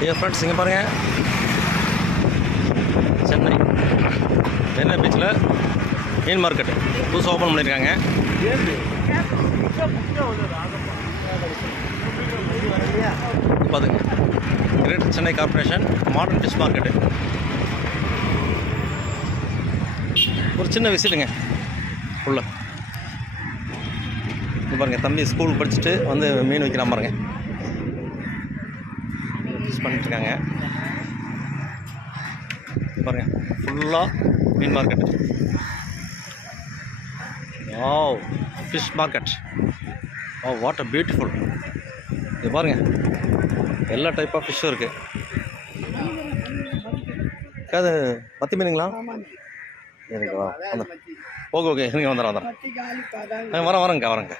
Dear friends, இங்கே பாருங்கள், சென்னை பீச்சில் மீன் மார்க்கெட்டு புதுசாக ஓப்பன் பண்ணியிருக்காங்க. பார்த்துங்க, great Chennai corporation modern fish market. ஒரு சின்ன விசிட்டுங்க உள்ள. இது பாருங்கள், தம்பி ஸ்கூல் படிச்சுட்டு வந்து மீன் வைக்கிறான் பாருங்க, ஃபிஷ் பண்ணிட்டுருக்காங்க பாருங்கள். ஃபுல்லாக மீன் market. Wow, fish market. Oh, what a beautiful. இது பாருங்கள், எல்லா டைப் ஆஃப் ஃபிஷ்ஷும் இருக்குது. அது மத்தி மீனுங்களா? எனக்கு அந்த ஓகே ஓகே, நீங்கள் வந்துடுறேன் வரேங்க்கா.